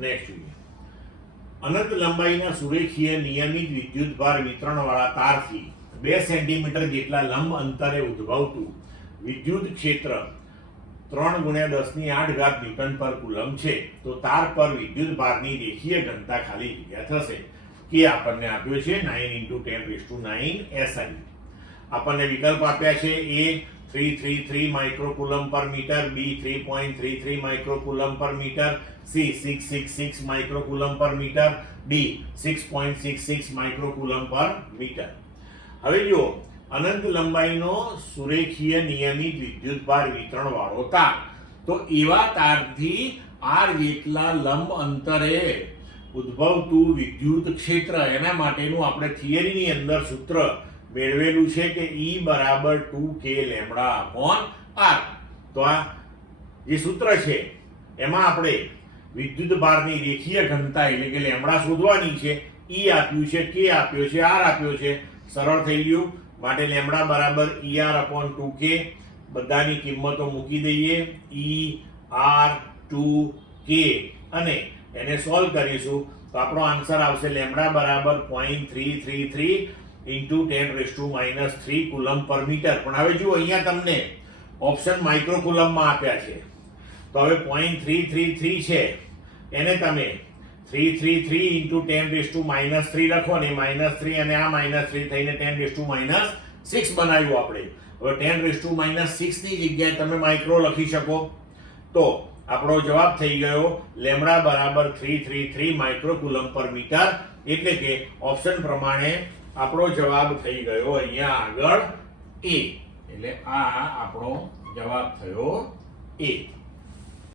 Next જોઈએ, અનંત લંબાઈના સુરેખીય નિયમિત વિદ્યુતભાર વિતરણવાળા તારથી 2 સેન્ટીમીટર જેટલા લંબ અંતરે ઉદ્ભવતું વિદ્યુત ક્ષેત્ર 3×10⁸ ન્યૂટન પર કુલમ છે, તો તાર પર વિદ્યુતભારની રેખીય ઘનતા ખાલી જગ્યા થશે કે આપણને આપ્યો છે 9 × 10⁹ SI. આપણને વિકલ્પ આપ્યા છે A 333 માઇક્રોકુલમ પર મીટર, B 3.33 માઇક્રોકુલમ પર મીટર, C 666 માઇક્રોકુલમ પર મીટર, D 6.66 માઇક્રોકુલમ પર મીટર. હવે જો અનંત લંબાઈનો સુરેખીય નિયમિત વિદ્યુતભાર વિતરણ વાળો તાર, તો એવા તારથી r જેટલા લંબ અંતરે ઉદ્ભવતું વિદ્યુત ક્ષેત્ર, એના માટેનું આપણે થિયરીની અંદર સૂત્ર મેળવેલું છે કે E = 2k⁻r. તો આ જે સૂત્ર છે એમાં આપણે વિદ્યુતભારની રેખીય ઘનતા એટલે કે લેમ્બડા શોધવાની છે. E આપ્યું છે, k આપ્યો છે, r આપ્યો છે. સરળ થઈ ગયું. માટે લેમ્બડા = ER/2k. બધાની કિંમતો મૂકી દઈએ, ER2k, અને એને સોલ્વ કરીશું તો આપણો આન્સર આવશે લેમ્બડા = 0.333 × 10⁻³ કુલમ પર મીટર. પણ હવે જુઓ અહીંયા તમને ઓપ્શન માઇક્રોકુલમમાં આપ્યા છે, તો હવે 0.333 છે એને તમે 333 × 10⁻³ લખો ને, -3 અને આ -3 થઈને 10⁻6 બનાવ્યું આપણે. હવે 10⁻6 ની જગ્યાએ તમે માઇક્રો લખી શકો. તો આપણો જવાબ થઈ ગયો લેમ્બડા = 333 માઇક્રોકુલમ પર મીટર. એટલે કે ઓપ્શન પ્રમાણે આપણો જવાબ થઈ ગયો અહીંયા આગળ A. એટલે આ આપણો જવાબ થયો A.